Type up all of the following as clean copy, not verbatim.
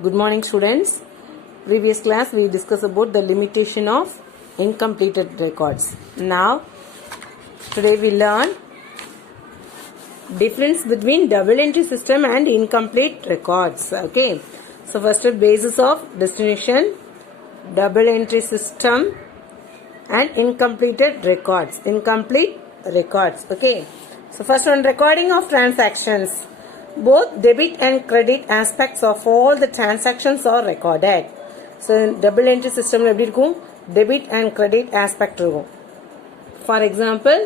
Good morning, students. Previous class we discussed about the limitation of incompleted records. Now today we learn difference between double entry system and incomplete records. Okay, so first basis of destination, double entry system and incompleted records. Okay, so first one, recording of transactions. Both debit and credit aspects of all the transactions are recorded. So double entry system எப்படி இருக்கும், debit and credit aspect இருக்கும். For example,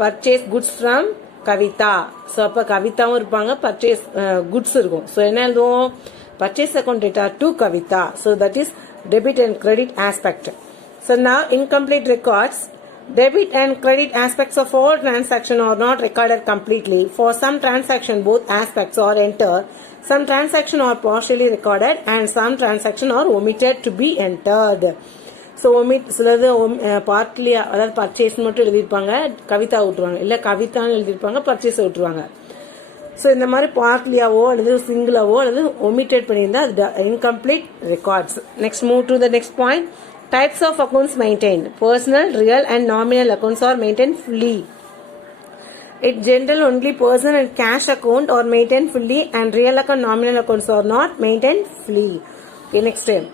purchase goods from Kavita. So அப்ப கவிதாவும் இருப்பாங்க, purchase goods இருக்கும். So என்ன எழுதுவோம், purchase account data to Kavita. So that is debit and credit aspect. So now incomplete records. Debit and credit aspects of all transactions are not recorded completely. For some transaction, both aspects are entered. Some transactions are partially recorded and some transactions are omitted to be entered. So சிலது பார்ட்லி, அதாவது பர்ச்சேஸ் மட்டும் எழுதியிருப்பாங்க, கவிதா விட்டுருவாங்க, இல்லை கவிதான்னு எழுதியிருப்பாங்க, பர்ச்சேஸ் விட்டுருவாங்க. ஸோ இந்த மாதிரி பார்ட்லியாவோ அல்லது சிங்கிளாவோ அல்லது ஒமிட்டட் பண்ணியிருந்தா அது incomplete records. Next move to the next point. Types of accounts maintained. Personal, real and nominal accounts are maintained fully. In general, only personal and cash account are maintained fully and real account, nominal accounts are not maintained fully. Okay, next time.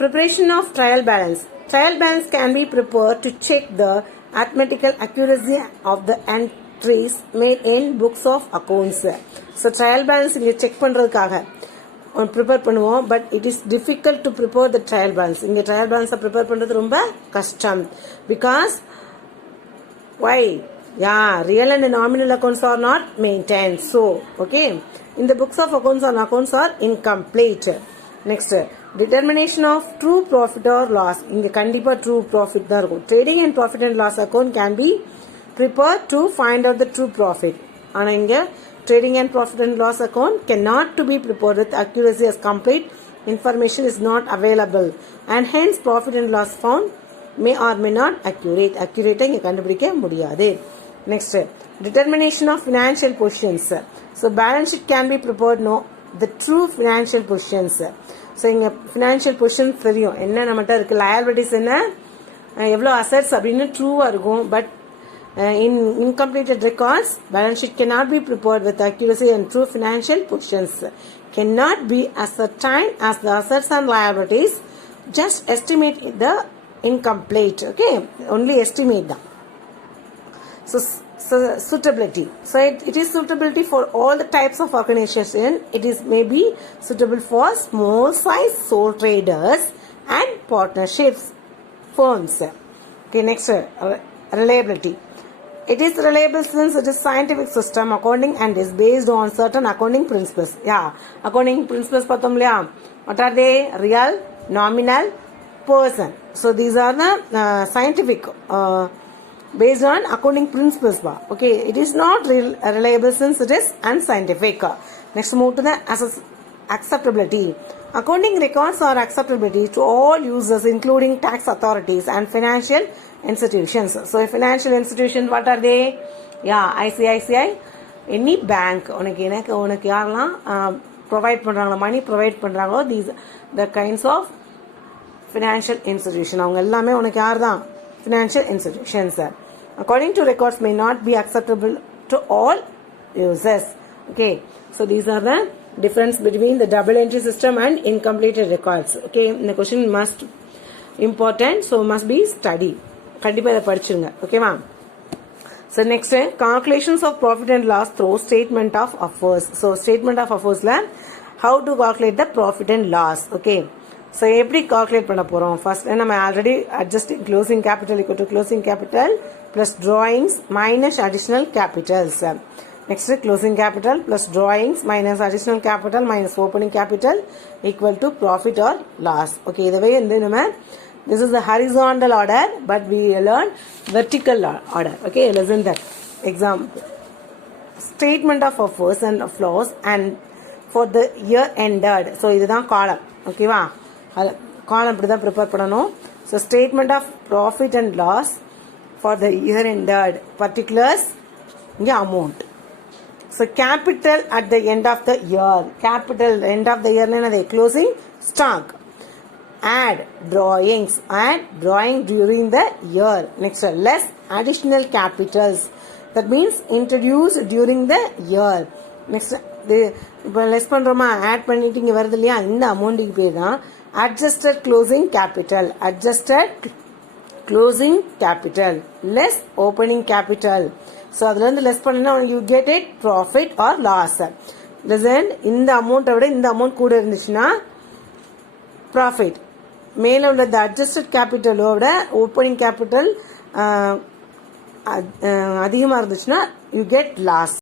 Preparation of trial balance. Trial balance can be prepared to check the arithmetical accuracy of the entries made in books of accounts. So, trial balance இங்க check பண்றதுக்காக prepare பண்ணுவோம். But it is difficult to prepare the trial balance. இங்கே trial பேலன்ஸை prepare பண்ணுறது ரொம்ப கஷ்டம். Because why real and nominal accounts are not maintain. So okay, இந்த books of accounts on accounts are incomplete. Next, determination of true profit or loss. இங்கே கண்டிப்பாக true profit தான் இருக்கும். Trading and profit and loss account can be prepare to find out the true profit. ஆனால் இங்கே trading and profit and loss account cannot to be prepared with accuracy as complete information is not available and hence profit and loss found may or may not accurate இங்க கண்டுபிடிக்க முடியாது. Next, determination of financial positions. So balance sheet can be prepared the true financial positions. So இங்க financial positions தெரியும், என்ன நம்மட்ட இருக்கு, liabilities என்ன, எவ்வளவு assets அப்படின்னு ட்ரூவா இருக்கும். But in incompleted records, balance sheet cannot be prepared with accuracy and true financial positions cannot be ascertained as the assets and liabilities. Just estimate the incomplete. Okay, only estimate them. So suitability. So it is suitability for all the types of organization. It is maybe suitable for small size sole traders and partnerships firms. Okay, next, reliability. It is reliable since it is scientific system accounting and is based on certain accounting principles. Accounting principles pathom liya. What are they? Real, nominal, person. So these are the scientific based on accounting principles. Okay, it is not reliable since it is unscientific. Next, move to the acceptability. Accounting records are acceptability to all users including tax authorities and financial institutions. So financial institutions, what are they? ICICI, any bank, உனக்கு யாரெல்லாம் provide பண்ணுறாங்களோ, money provide பண்ணுறாங்களோ, these the kinds of financial institution, அவங்க எல்லாமே உனக்கு யார் தான், financial institutions. According to records may not be acceptable to all users. Okay, so these are the difference between the double entry system and incompleted records. Okay, the question must important, so must be studied. கண்டிப்பா இதை படிச்சிருங்க. ஓகேவா? So next, calculations of profit and loss through statement of affairs. So statement of affairsல how to calculate the profit and loss. Okay, so எப்படி calculate பண்ண போறோம்? First நம்ம already adjusting closing capital equal to closing capital plus drawings minus additional capitals. Next, closing capital plus drawings minus additional capital minus opening capital equal to profit or loss. Okay, the way this is the horizontal order, but we learn vertical order. Okay, listen that. Example, statement of affairs and of loss and for the year ended. So இதுதான் column. Okay வா, column இப்படி தான் prepare பண்ணணும். So statement of profit and loss for the year ended, particulars இங்க amount. So capital at the end of the year. Capital end of the year என்னது closing stock. Add drawings. Add drawing during the year. Next less additional capitals. That means introduce during the year. Next இப்போ less பண்ணுறோமா add பண்ணிட்டு இங்கே வருது இல்லையா இந்த அமௌண்ட்டுக்கு பேர் தான் adjusted closing capital. Adjusted closing capital less opening capital. So அதுலேருந்து லெஸ் பண்ணினா you get it profit or loss. Listen, இந்த அமௌண்ட்டை விட இந்த அமௌண்ட் கூட இருந்துச்சுன்னா ப்ராஃபிட். மேலே உள்ள இந்த அட்ஜஸ்டட் கேபிட்டலோட ஓப்பனிங் கேபிட்டல் அதிகமாக இருந்துச்சுன்னா யூ கெட் லாஸ்.